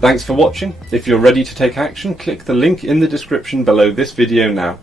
Thanks for watching. If you're ready to take action, click the link in the description below this video now.